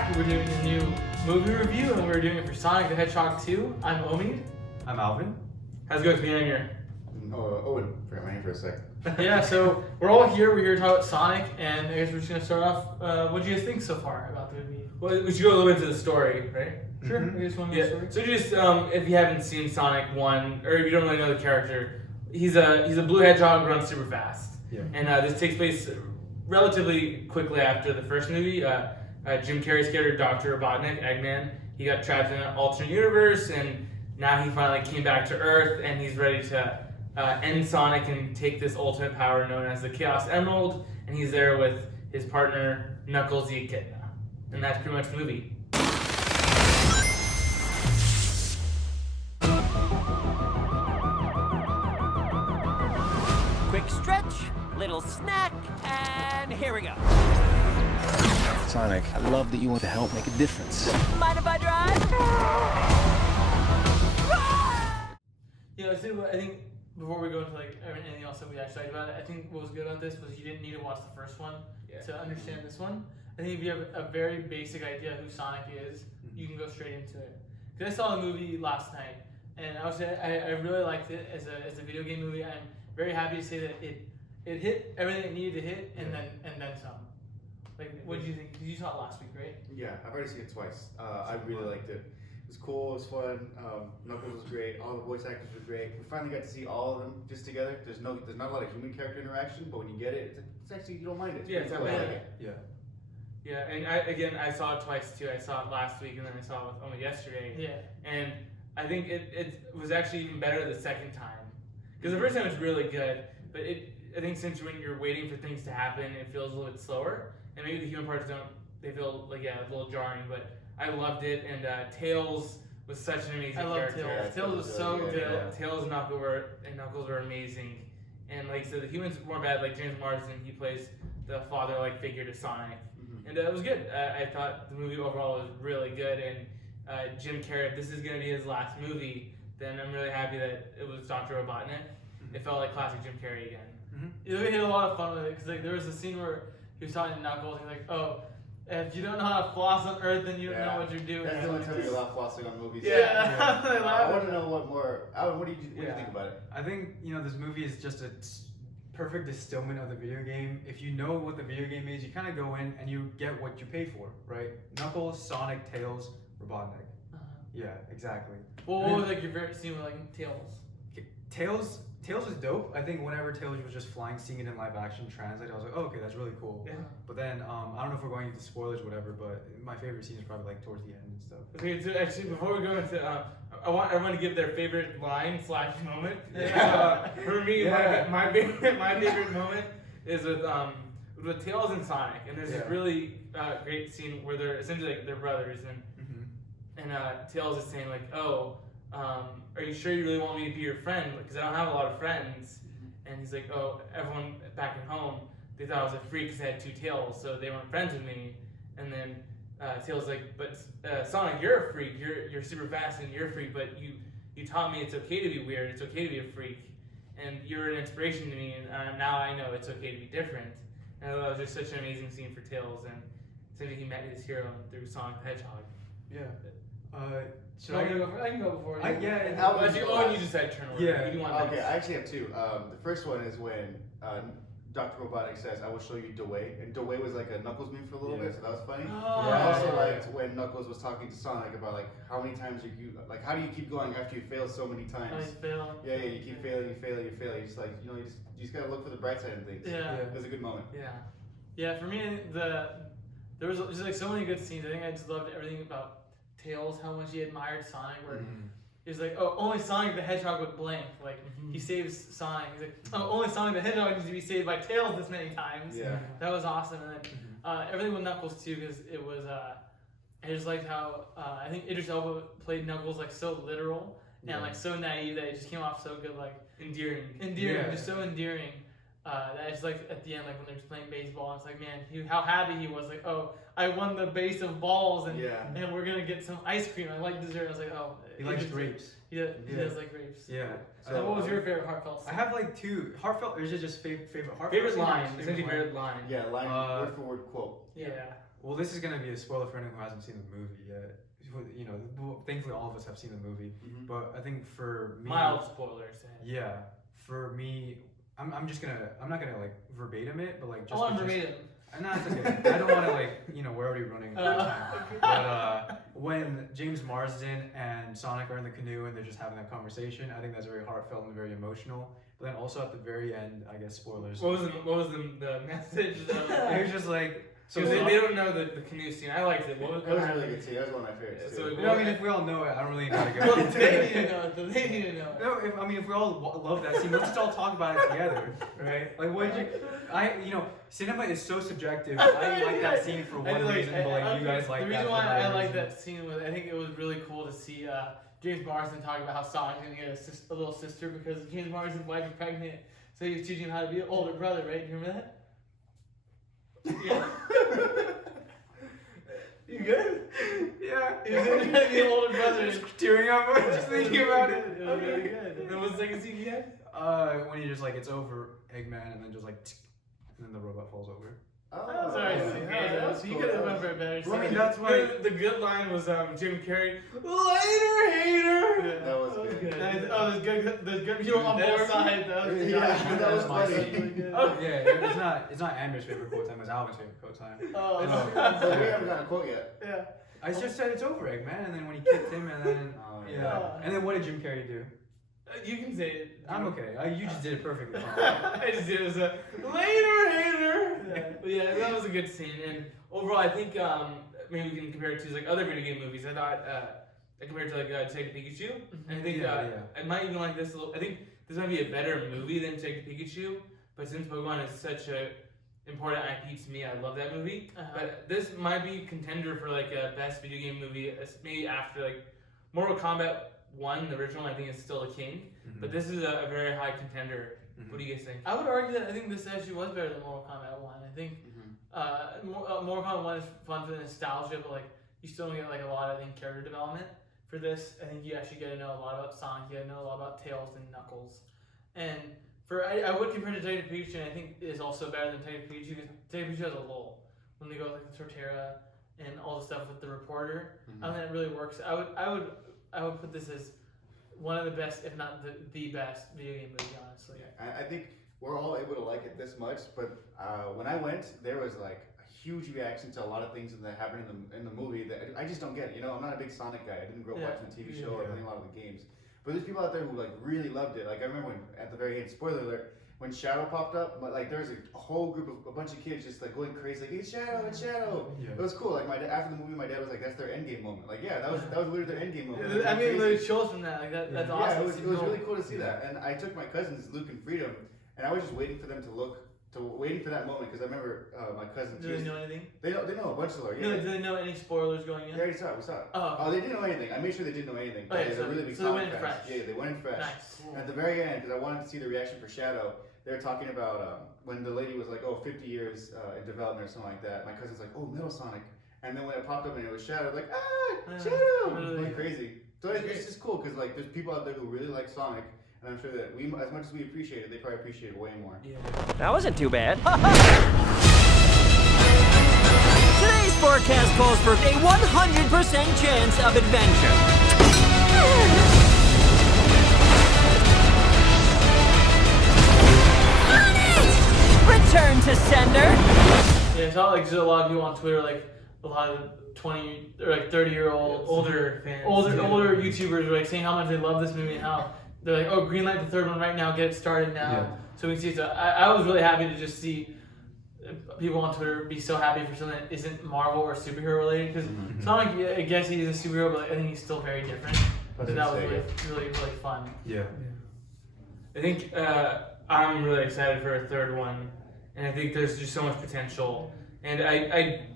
back. We're doing a new movie review, and we're doing it for Sonic the Hedgehog 2. I'm Omid. I'm Alvan. How's it going to be Amir? Owen. Forgot my name for a sec. Yeah, so we're all here. We're here to talk about Sonic, and I guess we're just going to start off. What do you guys think so far about the movie? Well, we should go a little bit into the story, right? Sure. Mhm. You just want to know the story? So just if you haven't seen Sonic 1, or if you don't really know the character, he's a blue hedgehog, runs super fast. Yeah. And this takes place relatively quickly after the first movie. Jim Carrey's character, Dr. Robotnik, Eggman, he got trapped in an alternate universe, and now he finally came back to Earth, and he's ready to end Sonic and take this ultimate power known as the Chaos Emerald, and he's there with his partner, Knuckles the Echidna. And that's pretty much the movie. Quick stretch, little snack, and here we go. Sonic, I love that you want to help make a difference. Mind if I drive? Yeah, I think before we go into like anything else that we actually talked about, I think what was good about this was you didn't need to watch the first one to understand this one. I think if you have a very basic idea who Sonic is, you can go straight into it. Because I saw the movie last night, and I really liked it as a video game movie. I'm very happy to say that it hit everything it needed to hit, and then some. Like, what did you think? Because you saw it last week, right? Yeah, I've already seen it twice. I really liked it. It was cool, it was fun. Knuckles was great, all the voice actors were great. We finally got to see all of them just together. There's not a lot of human character interaction, but when you get it, it's actually, you don't mind it. Yeah, it's cool. I not like bad. it. Yeah. Yeah, and I saw it twice too. I saw it last week, and then I saw it only yesterday. Yeah. And I think it was actually even better the second time. Because the first time was really good, but I think since when you're waiting for things to happen, it feels a little bit slower. And maybe the human parts they feel like, a little jarring, but I loved it. And Tails was such an amazing I love character. Tails. Tails was so really good. good. Tails and Knuckles were amazing. And like I said, the humans weren't bad. Like James Marsden, he plays the father-like figure to Sonic. And it was good. I thought the movie overall was really good. And Jim Carrey, if this is going to be his last movie, then I'm really happy that it was Dr. Robotnik. It felt like classic Jim Carrey again. We had a lot of fun with it because like there was a scene where he was talking to Knuckles and he's like, "Oh, if you don't know how to floss on Earth, then you don't know what you're doing." That's the only time you allow flossing on movies. Yeah. I want to know what more. Alan, what do you think about it? I think, this movie is just a perfect distillment of the video game. If you know what the video game is, you kind of go in and you get what you pay for, right? Knuckles, Sonic, Tails, Robotnik. Yeah, exactly. Well, what was like your favorite scene with like Tails? Tails was dope. I think whenever Tails was just flying, seeing it in live action translated, I was like, oh, okay, that's really cool. Yeah. But then, I don't know if we're going into spoilers or whatever, but my favorite scene is probably like towards the end and stuff. Okay, so actually, before we go into, I want everyone to give their favorite line / moment. For me, my favorite moment is with Tails and Sonic, and there's this really great scene where they're essentially like they're brothers, and Tails is saying like, "Oh, are you sure you really want me to be your friend? Because I don't have a lot of friends." And he's like, "Oh, everyone back at home, they thought I was a freak because I had 2 tails, so they weren't friends with me." And then Tails like, "But Sonic, you're a freak. You're super fast and you're a freak. But you taught me it's okay to be weird. It's okay to be a freak, and you're an inspiration to me. And now I know it's okay to be different." And that was just such an amazing scene for Tails, and essentially he met his hero through Sonic the Hedgehog. Yeah. I can go before. Actually, Owen, you just said turn away. Yeah. You do want Okay, next. I actually have 2. The first one is when Dr. Robotnik says, "I will show you Dwayne," and Dwayne was like a Knuckles meme for a little bit, so that was funny. I also liked when Knuckles was talking to Sonic about like how many times how do you keep going after you fail so many times? Yeah, you keep failing, you fail. You just like you just gotta look for the bright side of things. Yeah. It was a good moment. Yeah, for me, there was just like so many good scenes. I think I just loved everything about Tails, how much he admired Sonic, where he was like, "Oh, only Sonic the Hedgehog would blink." Like he saves Sonic. He's like, "Oh, only Sonic the Hedgehog needs to be saved by Tails this many times." Yeah. That was awesome. And then everything with Knuckles too, because it was. I just liked how I think Idris Elba played Knuckles like so literal and like so naive that it just came off so good, like Endearing, just so endearing. That I just like at the end, like when they're just playing baseball, it's like, man, how happy he was. Like, "Oh, I won the base of balls, and we're gonna get some ice cream. I like dessert." I was like, "Oh, He likes grapes. He does like grapes." Yeah. So what was your favorite heartfelt scene? I have like 2 heartfelt, or is it just favorite heartfelt? Favorite scene or line, just essentially line? favorite line. Yeah, word for word quote. Yeah. Well, this is gonna be a spoiler for anyone who hasn't seen the movie yet. You know, thankfully all of us have seen the movie, but I think for me, mild spoilers. yeah, for me, I'm not gonna like verbatim it, but like just. I want verbatim. No, it's okay. I don't want to like, we're already running out of time. But when James Marsden and Sonic are in the canoe and they're just having that conversation, I think that's very heartfelt and very emotional. But then also at the very end, I guess spoilers. What was the message? It was just like. So they don't know the canoe scene. I liked it. That was a really good scene. That was one of my favorites. So, too. I mean, if we all know it, I don't really gotta go. Well, they need to know. They need to know. No, if we all love that scene, let's just all talk about it together, right? Like, what did you? Cinema is so subjective. I like that scene for one reason, but like you guys like that. The reason why I like that scene was I think it was really cool to see James Marsden talking about how Sonic's gonna get a little sister because James Marsden's wife is pregnant, so he was teaching him how to be an older brother, right? You remember that? Yeah. You good? Yeah. He was trying to be an older brother. Just tearing up just thinking about it. It was really good. Then what's the second scene again? When he just like it's over, Eggman, and then just like, and then the robot falls over. Oh, That was alright. yeah, You could have went for a better scene. I mean, that's why. The good line was Jim Carrey. Later, hater. Yeah. That was good. There's good people on both sides. Yeah, that was my funny. scene. Yeah, it's not Amir's favorite quote time. It's Alvan's favorite quote time. Oh, But we haven't got a quote yet. yeah. I just said it's over, Eggman, and then when he kicked him, and then and then what did Jim Carrey do? You can say it. I'm okay. You just did it perfectly. I just did it as a later, hater. But yeah, that was a good scene. And overall, I think maybe we can compare it to like other video game movies. I thought I compared it to like Detective Pikachu, and I think I might even like this a little. I think this might be a better movie than Detective Pikachu. But since Pokemon is such a important IP to me, I love that movie. But this might be contender for like a best video game movie, maybe after like Mortal Kombat 1, the original, I think is still the king. But this is a very high contender. What do you guys think? I would argue that I think this actually was better than Mortal Kombat 1. I think Mortal Kombat 1 is fun for the nostalgia, but like you still don't get like a lot of character development. For this, I think you actually get to know a lot about Sonic, you get to know a lot about Tails and Knuckles. And I would compare to Detective Pikachu, and I think it is also better than Detective Pikachu because Detective Pikachu has a lull. When they go with like the Torterra and all the stuff with the reporter, I don't think that really works. I would put this as one of the best, if not the best video game movie, honestly. Yeah, I think we're all able to like it this much, but when I went, there was like a huge reaction to a lot of things that happened in the movie that I just don't get. I'm not a big Sonic guy. I didn't grow up watching the TV show or playing a lot of the games. But there's people out there who like really loved it. Like I remember when at the very end, spoiler alert, when Shadow popped up, like there was a whole group of a bunch of kids just like going crazy, like it's Shadow, it's Shadow. Yeah. It was cool. Like after the movie, my dad was like, "That's their endgame moment." Like that was literally their endgame moment. I mean, it shows from that. Like that's awesome. Yeah, it was really cool to see that. And I took my cousins Luke and Freedom, and I was just waiting for them waiting for that moment because I remember my cousins. Do they know anything? They know a bunch of lore. Yeah. No, do they know any spoilers going in? They already saw it. We saw it. Oh, they didn't know anything. I made sure they didn't know anything. Okay, they're really big so they went in fans. fresh. Yeah, they went in fresh. Nice. And at the very end, because I wanted to see the reaction for Shadow, they were talking about when the lady was like, 50 years in development or something like that. My cousin's like, Metal Sonic. And then when it popped up and it was Shadow, like, Shadow! Really? Going crazy. So it's just cool because like there's people out there who really like Sonic. And I'm sure that we, as much as we appreciate it, they probably appreciate it way more. Yeah. That wasn't too bad. Today's forecast calls for a 100% chance of adventure. Return to sender. Yeah, it's not like there's a lot of people on Twitter, like a lot of 20 or like 30-year-old older fans, older YouTubers are like saying how much they love this movie and how they're like, greenlight the third one right now, get it started now. Yeah. So we can see. So I was really happy to just see people on Twitter be so happy for something that isn't Marvel or superhero related. Because Sonic, I guess he's a superhero, but I think he's still very different. So that was really fun. Yeah. I think I'm really excited for a third one, and I think there's just so much potential. And I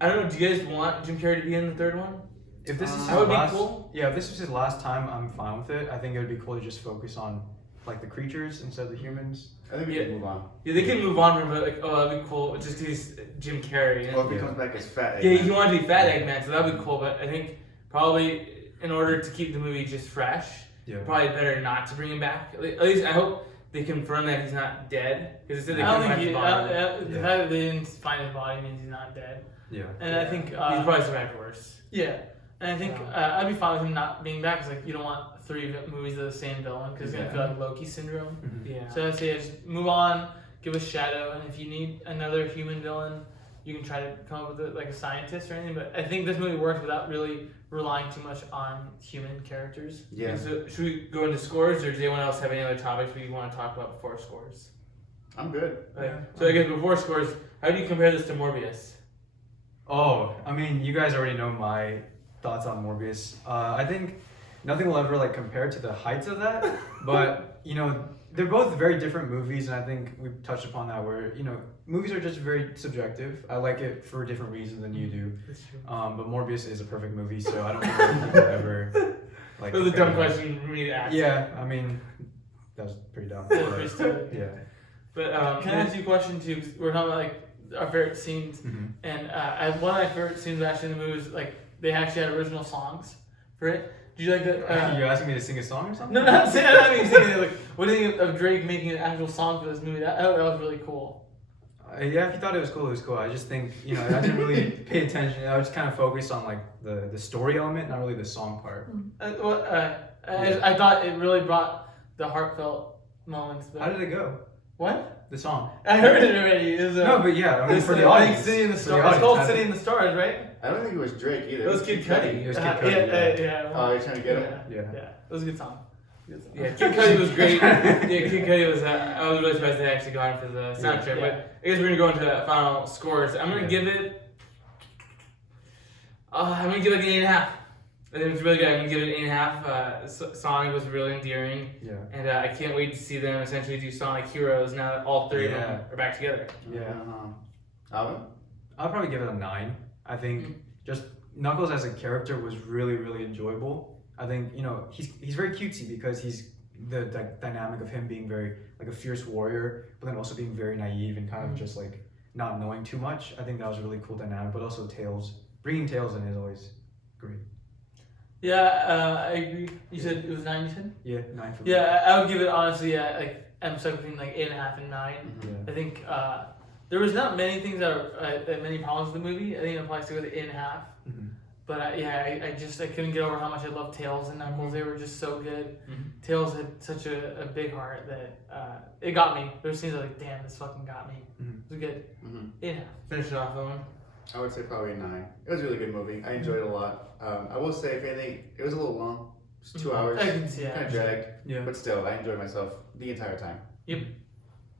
don't know. Do you guys want Jim Carrey to be in the third one? If this is that would be cool. Yeah, if this was his last time, I'm fine with it. I think it would be cool to just focus on like the creatures instead of the humans. I think we can move on. Yeah, they can move on from it, like, that'd be cool, just because he's Jim Carrey. Or if he comes back as Fat Eggman. Yeah, he wanted to be Fat Eggman, so that'd be cool, but I think probably in order to keep the movie just fresh, probably better not to bring him back. At least I hope they confirm that he's not dead, because they said they couldn't find his body. The fact that they didn't find his body means he's not dead. Yeah. And I think he's probably survived worse. Yeah, and I think I'd be fine with him not being back. Cause like you don't want 3 movies of the same villain because it's gonna feel like Loki syndrome. Mm-hmm. Yeah. So I'd say just move on, give us Shadow, and if you need another human villain, you can try to come up with like a scientist or anything. But I think this movie works without really relying too much on human characters. Yeah. So should we go into scores, or does anyone else have any other topics we want to talk about before scores? I'm good. So I guess before scores, how do you compare this to Morbius? Oh, I mean, you guys already know my thoughts on Morbius. I think nothing will ever like compare to the heights of that, but you know, they're both very different movies, and I think we've touched upon that where, you know, movies are just very subjective. I like it for different reasons than you do. That's true. But Morbius is a perfect movie, so I don't think that people ever like. That was a compare dumb them. question for me to ask. Yeah, I mean, that was pretty dumb. Yeah, but, pretty stupid. yeah. But can I ask you a question too? 'Cause we're talking about like our favorite scenes, and one of my favorite scenes actually in the movie was like they actually had original songs for it. Did you like that? You asking me to sing a song or something? No, not saying. I mean, saying like, what do you think of Drake making an actual song for this movie? That was really cool. Yeah, if you thought it was cool, it was cool. I just think, you know, I didn't really pay attention. I was kind of focused on like the story element, not really the song part. I thought it really brought the heartfelt moments. How did it go? What? The song? I heard it already. It was, No, but yeah, I mean, for the I audience. think City in the For Stars. the It's called audience, City in the Stars, right? I don't think it was Drake either. It was Kid Cudi. It was Kid Cudi. Yeah. Oh, you're trying to get him? Yeah. Yeah. It was a good song. Yeah, Kid Cudi was great. Yeah, Kid Cudi was. I was really surprised they actually got him for the soundtrack. Yeah. But I guess we're gonna go into final scores. I'm gonna give it. I'm gonna give it an 8.5. I think it's really good. I'm gonna give it an 8.5. Sonic was really endearing, Yeah. and I can't wait to see them essentially do Sonic Heroes now that all 3 of them are back together. Yeah. Alvin? I'll probably give it a 9. I think just Knuckles as a character was really, really enjoyable. I think, you know, he's very cutesy because he's the dynamic of him being very like a fierce warrior, but then also being very naive and kind of just like not knowing too much. I think that was a really cool dynamic. But also bringing Tails in is always great. Yeah, I agree. You said it was 9, you said? Yeah, 9 for me. Yeah, I would give it honestly, like, I'm stuck between like 8.5 and 9. Yeah. I think there was not many things that many problems with the movie. I think I'd probably stick with it 8.5. But I couldn't get over how much I love Tails and Knuckles. They were just so good. Tails had such a big heart that it got me. There were scenes I was like, damn, this fucking got me. It was good. 8.5. Finish it off, Owen. I would say probably 9. It was a really good movie. I enjoyed it a lot. I will say, if anything, it was a little long. It was 2 hours. I can see that. Kind of dragged. Yeah. But still, I enjoyed myself the entire time. Yep.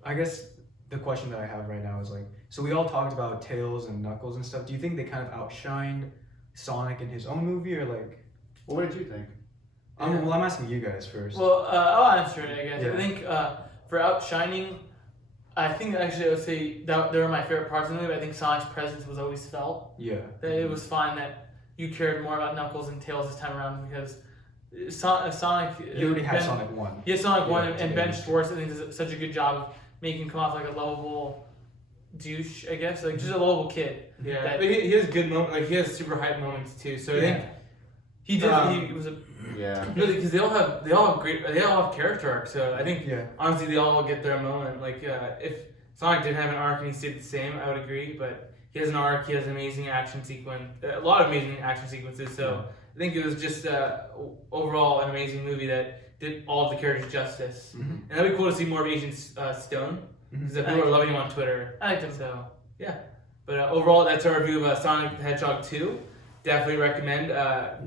I guess the question that I have right now is like, so we all talked about Tails and Knuckles and stuff. Do you think they kind of outshined Sonic in his own movie, or like? Well, what did you think? Well, I'm asking you guys first. Well, I'll answer it, I guess. Yeah. I think for outshining, I think actually I would say that they were my favorite parts of the movie. I think Sonic's presence was always felt. Yeah. That it was fine that you cared more about Knuckles and Tails this time around because Sonic. You already had Sonic 1. Yeah, Sonic 1 and Ben yeah. Schwartz I think does such a good job of making him come off like a lovable douche, I guess, like just a lovable kid. Yeah, That- but he has good moments. Like he has super hype moments too. So I think he did. He was a Yeah. really because they all have character arcs. So I think Yeah. honestly they all get their moment. Like if Sonic didn't have an arc and he stayed the same, I would agree. But he has an arc. He has an amazing action sequence. A lot of amazing action sequences. So I think it was just overall an amazing movie that did all of the characters justice. And that'd be cool to see more of Agent Stone because people are loving him on Twitter. I liked him. So yeah. But overall, that's our review of Sonic the Hedgehog 2. Definitely recommend.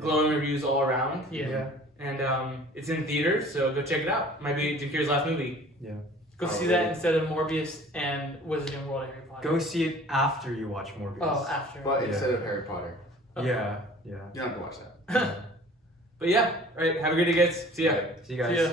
Glowing reviews all around. Yeah. And it's in theaters, so go check it out. Might be Jim Carrey's last movie. Yeah. Go see that instead of Morbius and Wizarding World of Harry Potter. Go see it after you watch Morbius. Oh, after. But instead of Harry Potter, Okay. Yeah. you don't have to watch that. But yeah, all right. Have a great day, guys. See ya. See you guys. See ya.